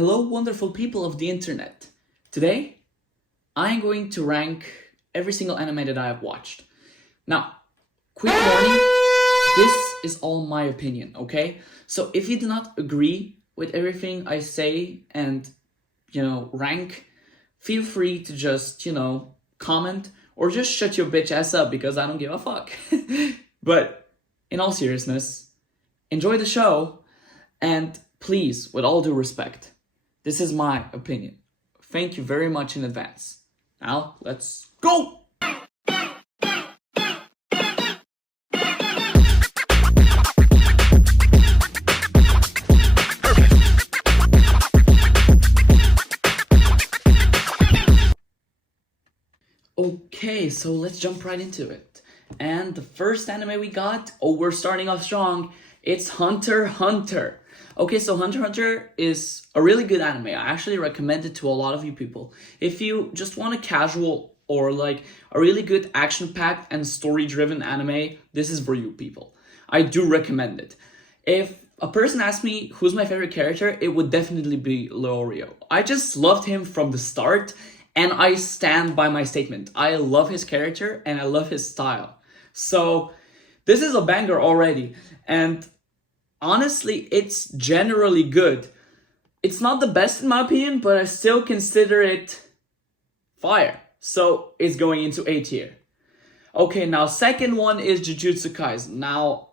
Hello, wonderful people of the internet. Today, I'm going to rank every single anime that I have watched. Now, quick warning, this is all my opinion, okay? So if you do not agree with everything I say and, rank, feel free to just, comment or just shut your bitch ass up because I don't give a fuck. But in all seriousness, enjoy the show and please, with all due respect, this is my opinion. Thank you very much in advance. Now, let's go! Okay, so let's jump right into it. And the first anime we got, we're starting off strong. It's Hunter x Hunter. Okay, so Hunter x Hunter is a really good anime. I actually recommend it to a lot of you people. If you just want a casual or like a really good action-packed and story-driven anime, this is for you people. I do recommend it. If a person asked me who's my favorite character, it would definitely be Leorio. I just loved him from the start, and I stand by my statement. I love his character and I love his style. So this is a banger already. And honestly, it's generally good. It's not the best in my opinion, but I still consider it fire. So it's going into A tier. Okay, now second one is Jujutsu Kaisen. Now,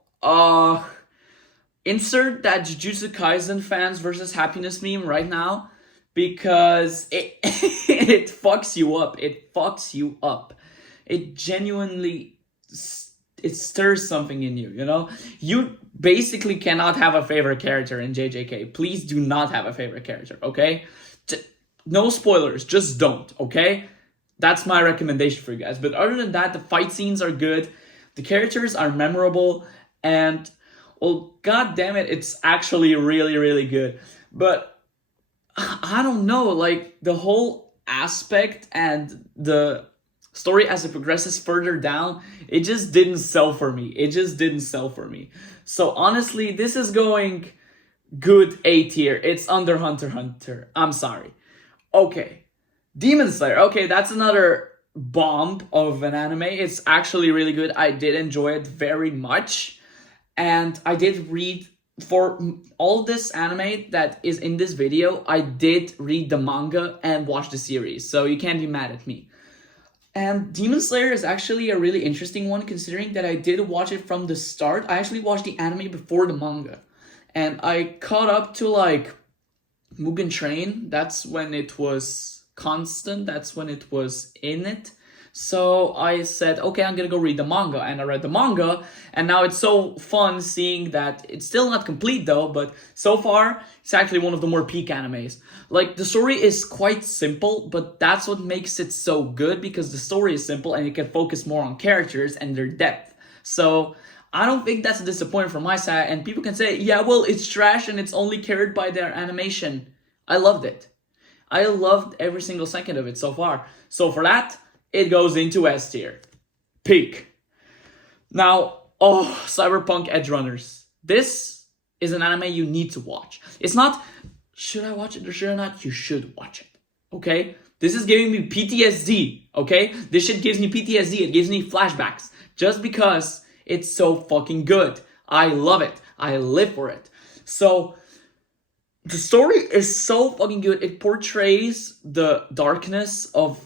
insert that Jujutsu Kaisen fans versus happiness meme right now because it it fucks you up. It fucks you up. It genuinely it stirs something in you, You basically cannot have a favorite character in JJK. Please do not have a favorite character, okay? No spoilers, just don't, okay? That's my recommendation for you guys. But other than that, the fight scenes are good. The characters are memorable. And, well, god damn it, it's actually really, really good. But I don't know, like, the whole aspect and the story as it progresses further down, it just didn't sell for me. So honestly, this is going good A tier. It's under Hunter x Hunter. I'm sorry. Okay. Demon Slayer. Okay, that's another bomb of an anime. It's actually really good. I did enjoy it very much. And I did read, for all this anime that is in this video, I did read the manga and watch the series. So you can't be mad at me. And Demon Slayer is actually a really interesting one considering that I did watch it from the start. I actually watched the anime before the manga. And I caught up to like Mugen Train. That's when it was constant. That's when it was in it. So I said, okay, I'm gonna go read the manga. And I read the manga. And now it's so fun seeing that it's still not complete though. But so far, it's actually one of the more peak animes. Like, the story is quite simple, but that's what makes it so good because the story is simple and you can focus more on characters and their depth. So I don't think that's a disappointment from my side. And people can say, yeah, well, it's trash and it's only carried by their animation. I loved it. I loved every single second of it so far. So for that, it goes into S tier. Peak. Now, Cyberpunk Edgerunners. This is an anime you need to watch. It's not, should I watch it or should I not? You should watch it, okay? This is giving me PTSD, okay? This shit gives me PTSD. It gives me flashbacks just because it's so fucking good. I love it. I live for it. So, the story is so fucking good. It portrays the darkness of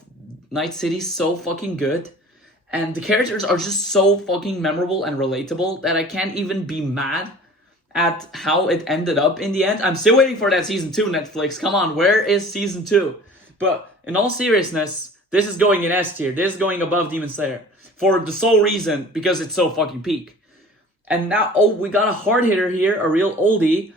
Night City so fucking good. And the characters are just so fucking memorable and relatable that I can't even be mad at how it ended up in the end. I'm still waiting for that season 2, Netflix. Come on, where is season 2? But in all seriousness, this is going in S tier. This is going above Demon Slayer. For the sole reason, because it's so fucking peak. And now, we got a hard hitter here, a real oldie.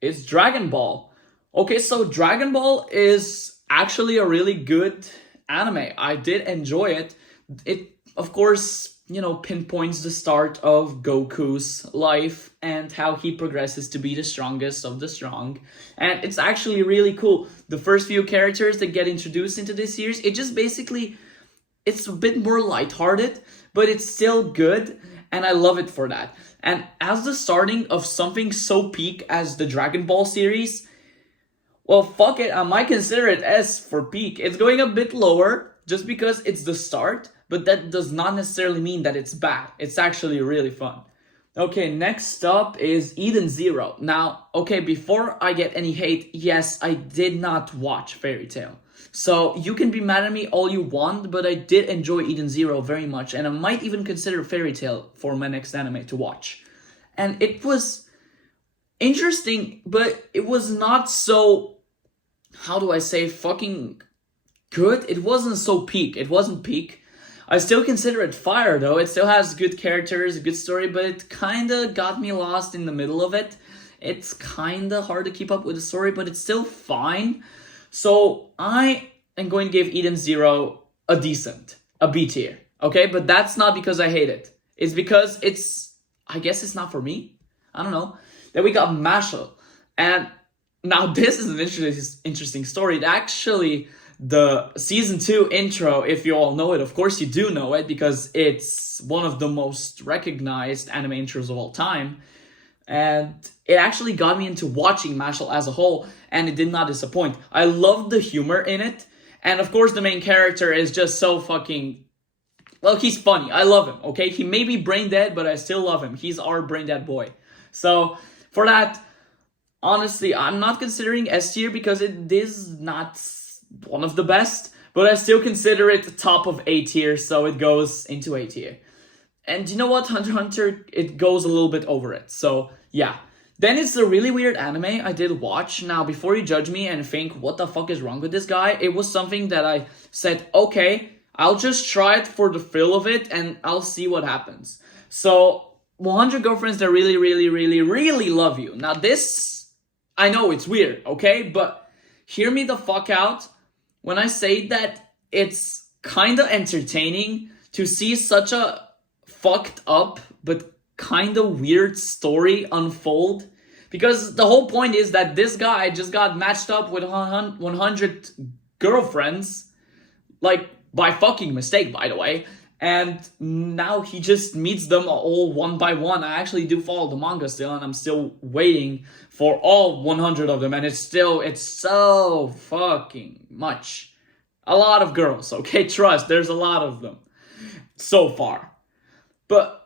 It's Dragon Ball. Okay, so Dragon Ball is actually a really good anime. I did enjoy it. It, of course, pinpoints the start of Goku's life and how he progresses to be the strongest of the strong. And it's actually really cool. The first few characters that get introduced into this series, it just basically, it's a bit more lighthearted, but it's still good. And I love it for that. And as the starting of something so peak as the Dragon Ball series, Well, fuck it, I might consider it S for peak. It's going a bit lower just because it's the start, but that does not necessarily mean that it's bad. It's actually really fun. Okay, next up is Eden Zero. Now, okay, before I get any hate, yes, I did not watch Fairy Tail. So you can be mad at me all you want, but I did enjoy Eden Zero very much, and I might even consider Fairy Tail for my next anime to watch. And it was interesting, but it was not so, how do I say, fucking good. It wasn't so peak. It wasn't peak. I still consider it fire though. It still has good characters, a good story, but it kinda got me lost in the middle of it. It's kinda hard to keep up with the story, but it's still fine. So I am going to give Eden Zero a decent, a B tier. Okay, but that's not because I hate it. It's because I guess it's not for me. I don't know. Then we got Mashal. And now this is an interesting story. It actually, the season 2 intro, if you all know it, of course you do know it because it's one of the most recognized anime intros of all time. And it actually got me into watching Mashal as a whole, and it did not disappoint. I loved the humor in it, and of course the main character is just so fucking, well, he's funny. I love him, okay? He may be brain dead, but I still love him. He's our brain dead boy. So, for that, honestly, I'm not considering S tier because it is not one of the best, but I still consider it top of A tier, so it goes into A tier. And you know what, Hunter x Hunter, it goes a little bit over it, so yeah. Then it's a really weird anime I did watch. Now, before you judge me and think, what the fuck is wrong with this guy, it was something that I said, okay, I'll just try it for the thrill of it, and I'll see what happens. So, 100 Girlfriends That Really, Really, Really, Really Love You. Now this, I know it's weird, okay? But hear me the fuck out when I say that it's kinda entertaining to see such a fucked up but kinda weird story unfold. Because the whole point is that this guy just got matched up with 100 girlfriends, like, by fucking mistake, by the way. And now he just meets them all one by one. I actually do follow the manga still, and I'm still waiting for all 100 of them. And it's so fucking much. A lot of girls, okay? Trust, there's a lot of them so far. But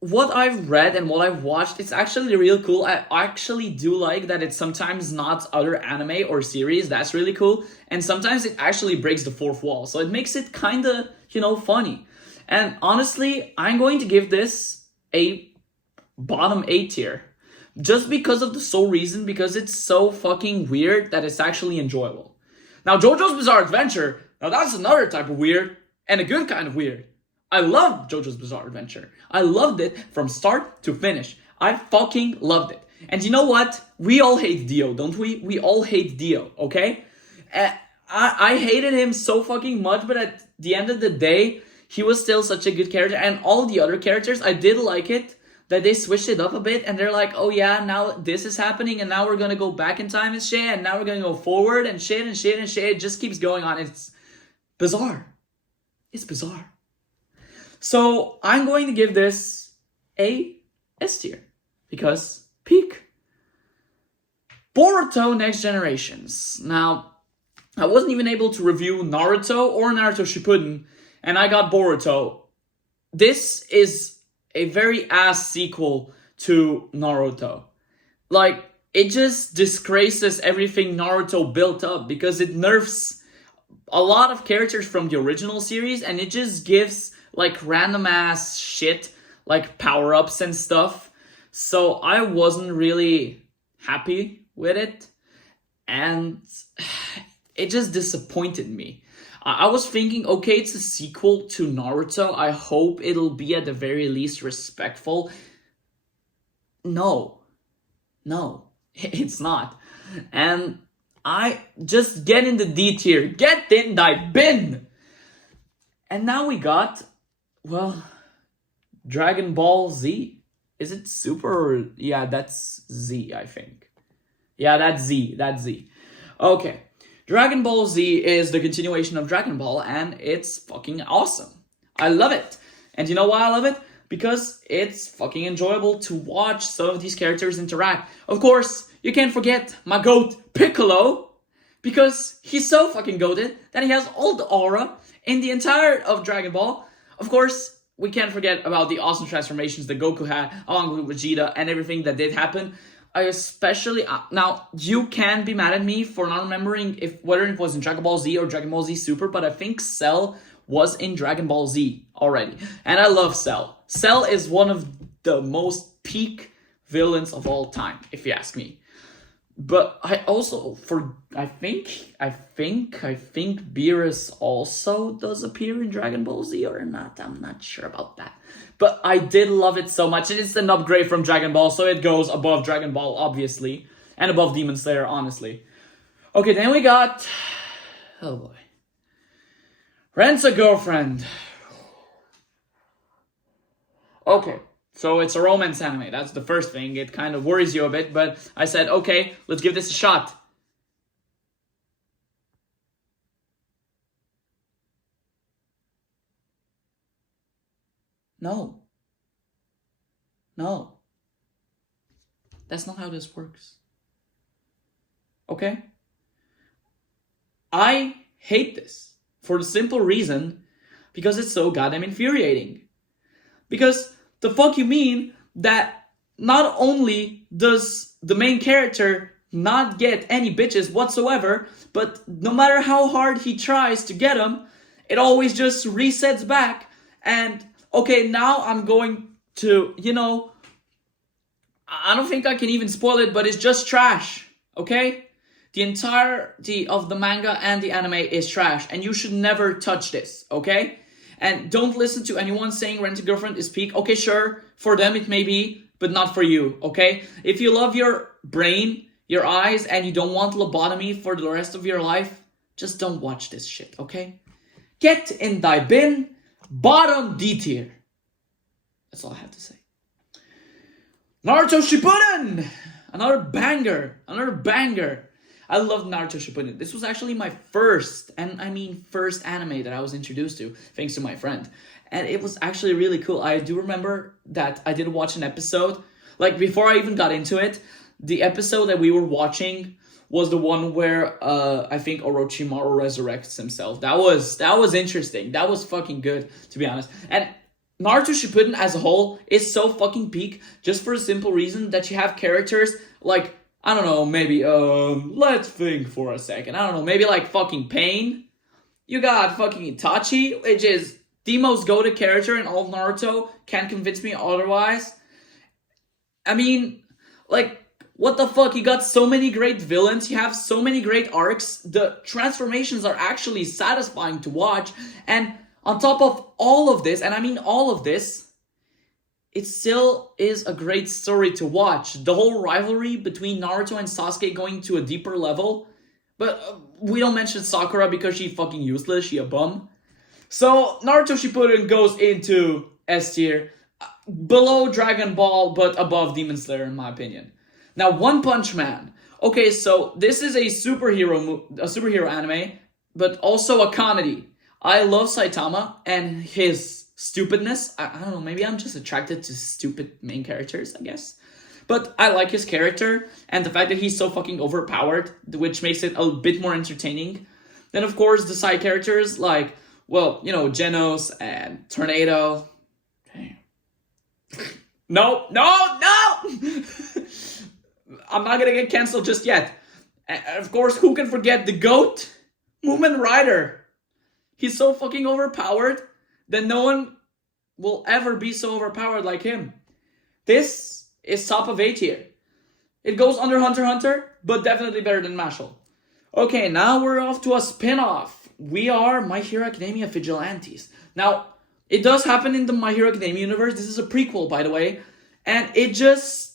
what I've read and what I've watched, it's actually real cool. I actually do like that it's sometimes not other anime or series. That's really cool. And sometimes it actually breaks the fourth wall. So it makes it kind of, funny. And honestly, I'm going to give this a bottom A tier. Just because of the sole reason, because it's so fucking weird that it's actually enjoyable. Now, JoJo's Bizarre Adventure, now that's another type of weird, and a good kind of weird. I loved JoJo's Bizarre Adventure. I loved it from start to finish. I fucking loved it. And you know what? We all hate Dio, don't we? We all hate Dio, okay? I hated him so fucking much, but at the end of the day, he was still such a good character. And all the other characters, I did like it that they switched it up a bit. And they're like, oh yeah, now this is happening. And now we're going to go back in time and shit. And now we're going to go forward and shit and shit and shit. It just keeps going on. It's bizarre. It's bizarre. So I'm going to give this a S tier because peak. Boruto Next Generations. Now, I wasn't even able to review Naruto or Naruto Shippuden, and I got Boruto. This is a very ass sequel to Naruto. Like, it just disgraces everything Naruto built up because it nerfs a lot of characters from the original series, and it just gives like random ass shit, like power-ups and stuff. So I wasn't really happy with it, and it just disappointed me. I was thinking, okay, it's a sequel to Naruto. I hope it'll be at the very least respectful. No, it's not. And I just get in the D tier. Get in thy bin! And now we got, well, Dragon Ball Z. Is it Super or... Yeah, that's Z, I think. Yeah, that's Z. Okay. Dragon Ball Z is the continuation of Dragon Ball, and it's fucking awesome. I love it. And you know why I love it? Because it's fucking enjoyable to watch some of these characters interact. Of course, you can't forget my goat, Piccolo. because he's so fucking goated that he has all the aura in the entire of Dragon Ball. Of course, we can't forget about the awesome transformations that Goku had along with Vegeta and everything that did happen. I especially now you can be mad at me for not remembering whether it was in Dragon Ball Z or Dragon Ball Z Super, but I think Cell was in Dragon Ball Z already, and I love Cell. Cell is one of the most peak villains of all time, if you ask me. But I also I think Beerus also does appear in Dragon Ball Z or not. I'm not sure about that. But I did love it so much. And it's an upgrade from Dragon Ball, so it goes above Dragon Ball, obviously. And above Demon Slayer, honestly. Okay, then we got... oh boy. Rent-A-Girlfriend. Okay, so it's a romance anime. That's the first thing. It kind of worries you a bit, but I said, okay, let's give this a shot. No. No. That's not how this works. Okay? I hate this for the simple reason because it's so goddamn infuriating. Because the fuck you mean that not only does the main character not get any bitches whatsoever, but no matter how hard he tries to get them, it always just resets back. And okay, now I'm going to, I don't think I can even spoil it, but it's just trash, okay? The entirety of the manga and the anime is trash, and you should never touch this, okay? And don't listen to anyone saying Rent-A-Girlfriend is peak. Okay, sure, for them it may be, but not for you, okay? If you love your brain, your eyes, and you don't want lobotomy for the rest of your life, just don't watch this shit, okay? Get in thy bin, bottom D tier. That's all I have to say. Naruto Shippuden! Another banger. I love Naruto Shippuden. This was actually my first anime that I was introduced to, thanks to my friend. And it was actually really cool. I do remember that I did watch an episode. Like, before I even got into it, the episode that we were watching was the one where I think Orochimaru resurrects himself. That was interesting. That was fucking good, to be honest. And Naruto Shippuden as a whole is so fucking peak just for the simple reason that you have characters like, I don't know, maybe, let's think for a second. I don't know, maybe like fucking Pain. You got fucking Itachi, which is the most goated character in all of Naruto. Can't convince me otherwise. I mean, like, what the fuck? You got so many great villains. You have so many great arcs. The transformations are actually satisfying to watch. And on top of all of this, and I mean all of this, it still is a great story to watch. The whole rivalry between Naruto and Sasuke going to a deeper level. But we don't mention Sakura because she's fucking useless. She a bum. So Naruto Shippuden goes into S tier. Below Dragon Ball, but above Demon Slayer in my opinion. Now, One Punch Man. Okay, so this is a superhero anime, but also a comedy. I love Saitama and his stupidness. I don't know, maybe I'm just attracted to stupid main characters, I guess. But I like his character and the fact that he's so fucking overpowered, which makes it a bit more entertaining. Then, of course, the side characters like, well, Genos and Tornado. Damn. No! I'm not gonna get canceled just yet. And of course, who can forget the GOAT? Moomin Rider. He's so fucking overpowered that no one will ever be so overpowered like him. This is top of A tier. It goes under Hunter x Hunter, but definitely better than Mashle. Okay, now we're off to a spin-off. We are My Hero Academia Vigilantes. Now, it does happen in the My Hero Academia universe. This is a prequel, by the way. And it just...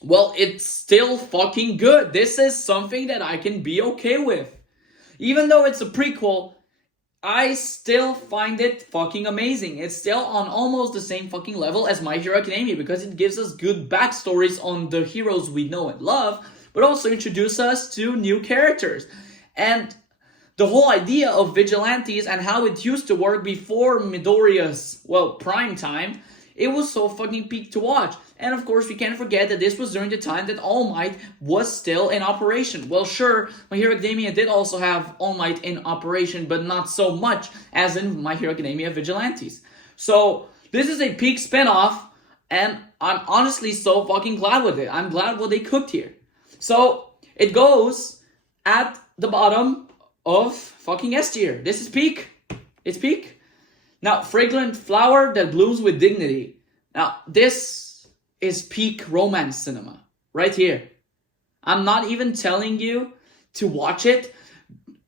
well, it's still fucking good. This is something that I can be okay with. Even though it's a prequel, I still find it fucking amazing. It's still on almost the same fucking level as My Hero Academia because it gives us good backstories on the heroes we know and love, but also introduce us to new characters. And the whole idea of vigilantes and how it used to work before Midoriya's, prime time, It was so fucking peak to watch. And of course, we can't forget that this was during the time that All Might was still in operation. Well, sure, My Hero Academia did also have All Might in operation, but not so much as in My Hero Academia Vigilantes. So, this is a peak spinoff, and I'm honestly so fucking glad with it. I'm glad what they cooked here. So, it goes at the bottom of fucking S tier. This is peak. It's peak. Now, Fragrant Flower that blooms with dignity. Now, this is peak romance cinema. Right here. I'm not even telling you to watch it.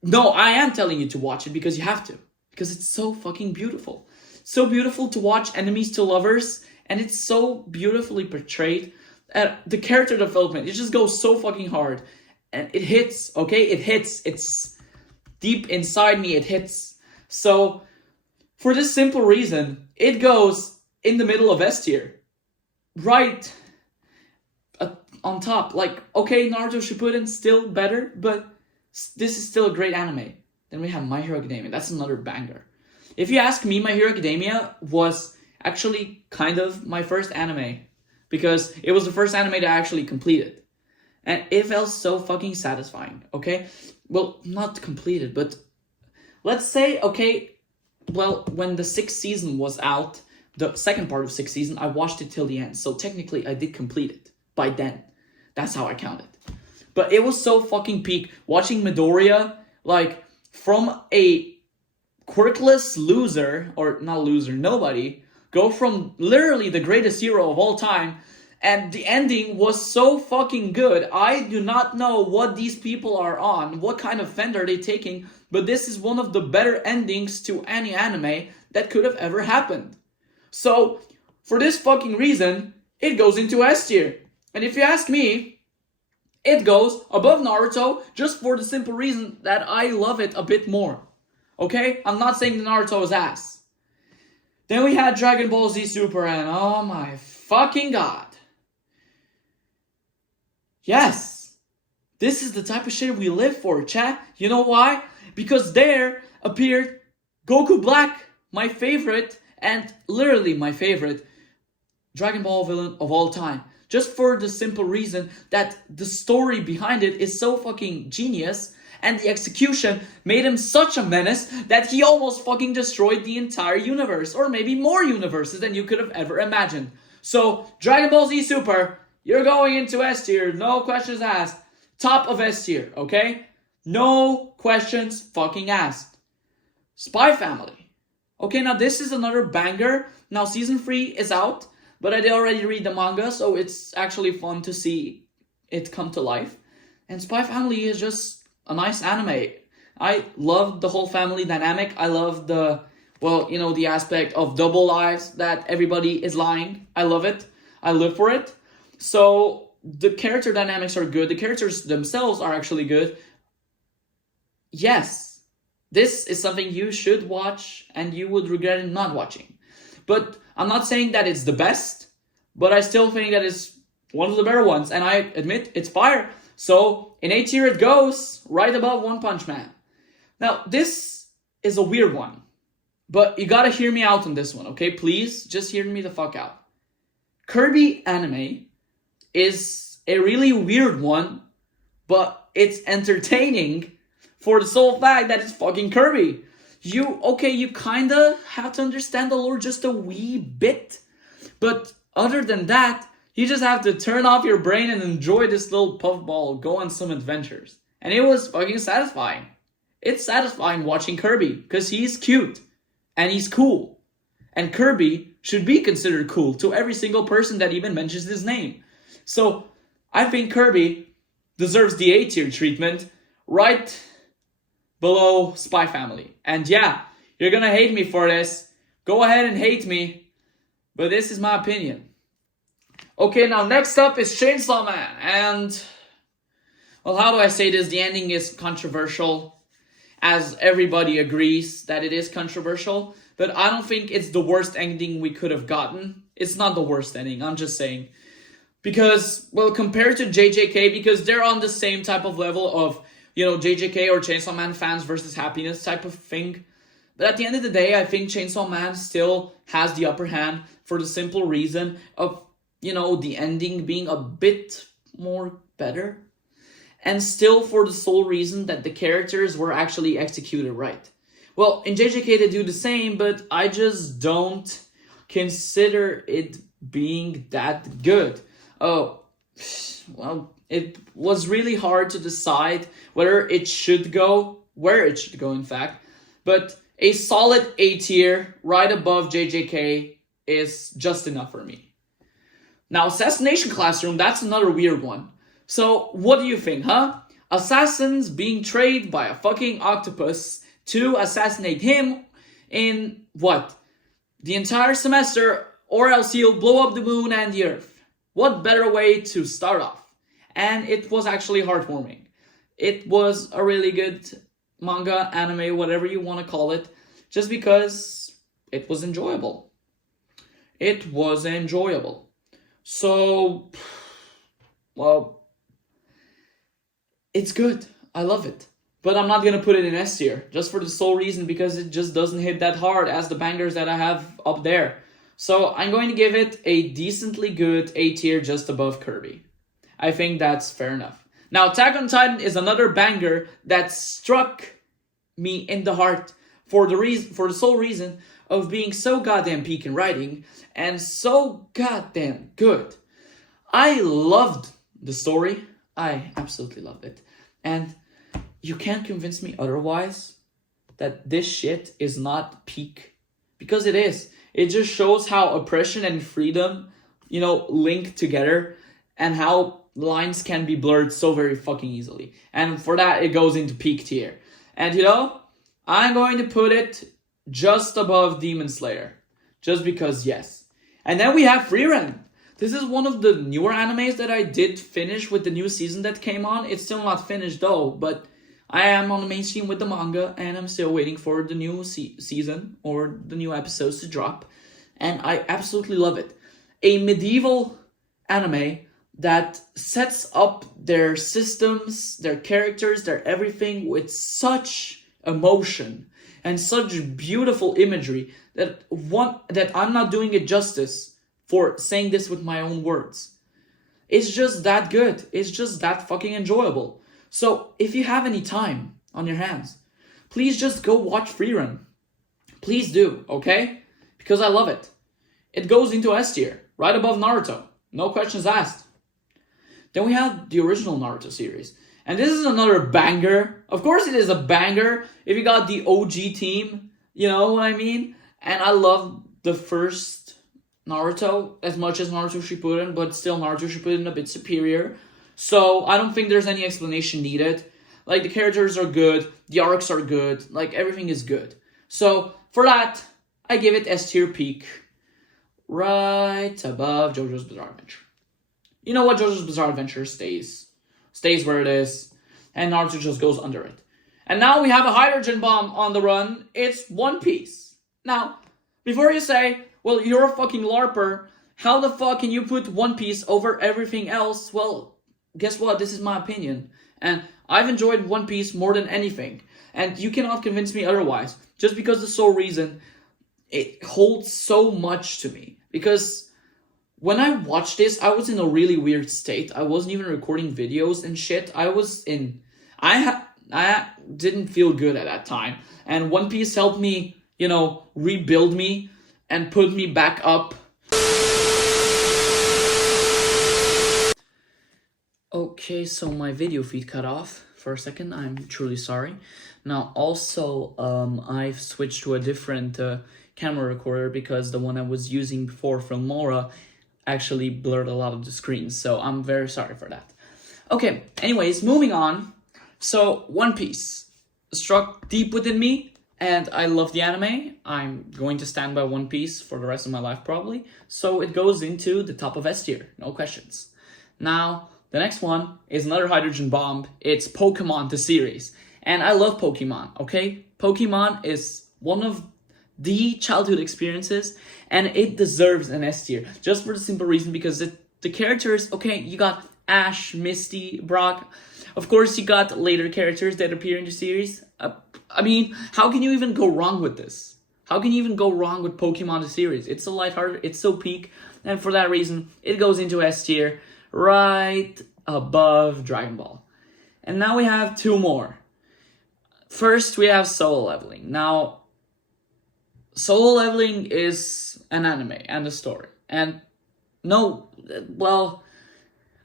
No, I am telling you to watch it because you have to. Because it's so fucking beautiful. So beautiful to watch enemies to lovers. And it's so beautifully portrayed. The character development, it just goes so fucking hard. And it hits, okay? It hits. It's deep inside me. It hits. So, for this simple reason, it goes in the middle of S tier. Right on top. Like, okay, Naruto Shippuden still better, but this is still a great anime. Then we have My Hero Academia. That's another banger. If you ask me, My Hero Academia was actually kind of my first anime. Because it was the first anime that I actually completed. And it felt so fucking satisfying, okay? Well, not completed, but let's say, okay, well, when the 6th season was out, the second part of 6th season, I watched it till the end. So technically, I did complete it by then. That's how I count it. But it was so fucking peak. Watching Midoriya, like, from a quirkless loser, or not loser, nobody, go from literally the greatest hero of all time, and the ending was so fucking good. I do not know what these people are on, what kind of fend are they taking, but this is one of the better endings to any anime that could have ever happened. So, for this fucking reason, it goes into S tier. And if you ask me, it goes above Naruto just for the simple reason that I love it a bit more. Okay? I'm not saying the Naruto is ass. Then we had Dragon Ball Z Super, and oh my fucking god. Yes. This is the type of shit we live for, chat. You know why? Because there appeared Goku Black, my favorite, and literally my favorite Dragon Ball villain of all time. Just for the simple reason that the story behind it is so fucking genius, and the execution made him such a menace that he almost fucking destroyed the entire universe, or maybe more universes than you could have ever imagined. So, Dragon Ball Z Super, you're going into S tier, no questions asked. Top of S tier, okay? No questions fucking asked. Spy Family. Okay, now this is another banger. Now season 3 is out, but I did already read the manga, so it's actually fun to see it come to life. And Spy Family is just a nice anime. I love the whole family dynamic. I love the, well, you know, the aspect of double lives, that everybody is lying. I love it. I live for it. So the character dynamics are good. The characters themselves are actually good. Yes, this is something you should watch and you would regret not watching. But I'm not saying that it's the best, but I still think that it's one of the better ones. And I admit, it's fire. So, in A tier it goes, right above One Punch Man. Now, this is a weird one. But you gotta hear me out on this one, okay? Please, just hear me the fuck out. Kirby anime is a really weird one, but it's entertaining for the sole fact that it's fucking Kirby. You kinda have to understand the lore just a wee bit. But other than that, you just have to turn off your brain and enjoy this little puffball, go on some adventures. And it was fucking satisfying. It's satisfying watching Kirby, because he's cute, and he's cool. And Kirby should be considered cool to every single person that even mentions his name. So, I think Kirby deserves the A tier treatment, right below Spy Family. And yeah, you're gonna hate me for this. Go ahead and hate me, but this is my opinion. Okay, now next up is Chainsaw Man, and, well, how do I say this? The ending is controversial, as everybody agrees that it is controversial, but I don't think it's the worst ending we could have gotten. It's not the worst ending, I'm just saying. Because, well, compared to JJK, because they're on the same type of level of, you know, JJK or Chainsaw Man fans versus happiness type of thing, But at the end of the day, I think Chainsaw Man still has the upper hand for the simple reason of, the ending being a bit more better. And still for the sole reason that the characters were actually executed right. Well, in JJK they do the same, but I just don't consider it being that good. Oh, well, it was really hard to decide where it should go, in fact. But a solid A tier right above JJK is just enough for me. Now, Assassination Classroom, that's another weird one. So, what do you think, huh? Assassins being trained by a fucking octopus to assassinate him in what? The entire semester, or else he'll blow up the moon and the earth. What better way to start off? And it was actually heartwarming. It was a really good manga, anime, whatever you want to call it, just because it was enjoyable. It was enjoyable. So, well, it's good. I love it. But I'm not going to put it in S tier, just for the sole reason because it just doesn't hit that hard as the bangers that I have up there. So I'm going to give it a decently good A tier just above Kirby. I think that's fair enough. Now, Attack on Titan is another banger that struck me in the heart for the sole reason of being so goddamn peak in writing and so goddamn good. I loved the story. I absolutely loved it. And you can't convince me otherwise that this shit is not peak. Because it is. It just shows how oppression and freedom, link together and how lines can be blurred so very fucking easily. And for that, it goes into peak tier. And I'm going to put it just above Demon Slayer. Just because, yes. And then we have Frieren. This is one of the newer animes that I did finish with the new season that came on. It's still not finished though, but I am on the mainstream with the manga and I'm still waiting for the new season or the new episodes to drop. And I absolutely love it. A medieval anime that sets up their systems, their characters, their everything with such emotion and such beautiful imagery that I'm not doing it justice for saying this with my own words. It's just that good. It's just that fucking enjoyable. So if you have any time on your hands, please just go watch Frieren. Please do, okay? Because I love it. It goes into S tier, right above Naruto. No questions asked. Then we have the original Naruto series. And this is another banger. Of course it is a banger if you got the OG team. You know what I mean? And I love the first Naruto as much as Naruto Shippuden, but still Naruto Shippuden a bit superior. So I don't think there's any explanation needed. Like, the characters are good, the arcs are good, like, everything is good. So for that, I give it S tier peak, right above JoJo's Bizarre Adventure. You know what? JoJo's Bizarre Adventure stays where it is, and Naruto just goes under it. And now we have a hydrogen bomb on the run. It's One Piece. Now, before you say, well, you're a fucking LARPer, how the fuck can you put One Piece over everything else? Well, guess what? This is my opinion. And I've enjoyed One Piece more than anything. And you cannot convince me otherwise. Just because the sole reason it holds so much to me. Because when I watched this, I was in a really weird state. I wasn't even recording videos and shit. I didn't feel good at that time. And One Piece helped me, rebuild me and put me back up. Okay, so my video feed cut off for a second. I'm truly sorry. Now, also, I've switched to a different camera recorder because the one I was using before from Mora actually blurred a lot of the screens. So I'm very sorry for that. Okay, anyways, moving on. So, One Piece struck deep within me, and I love the anime. I'm going to stand by One Piece for the rest of my life, probably. So it goes into the top of S tier, no questions. Now, the next one is another hydrogen bomb. It's Pokemon the series. And I love Pokemon, okay? Pokemon is one of the childhood experiences, and it deserves an S tier. Just for the simple reason because the characters, okay, you got Ash, Misty, Brock. Of course, you got later characters that appear in the series. I mean, how can you even go wrong with this? How can you even go wrong with Pokemon the series? It's so lighthearted, it's so peak, and for that reason, it goes into S tier, right above Dragon Ball. And now we have two more. First, we have Solo Leveling. Now, Solo Leveling is an anime and a story. And no, well,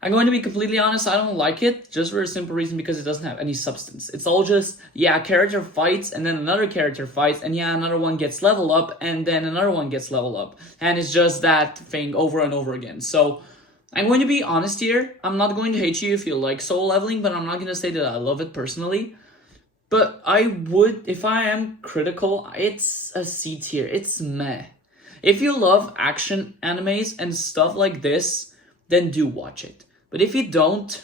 I'm going to be completely honest, I don't like it, just for a simple reason because it doesn't have any substance. It's all just, yeah, character fights, and then another character fights, and yeah, another one gets leveled up, and then another one gets leveled up. And it's just that thing over and over again. So, I'm going to be honest here, I'm not going to hate you if you like Solo Leveling, but I'm not going to say that I love it personally. But I would, if I am critical, it's a C tier. It's meh. If you love action animes and stuff like this, then do watch it. But if you don't,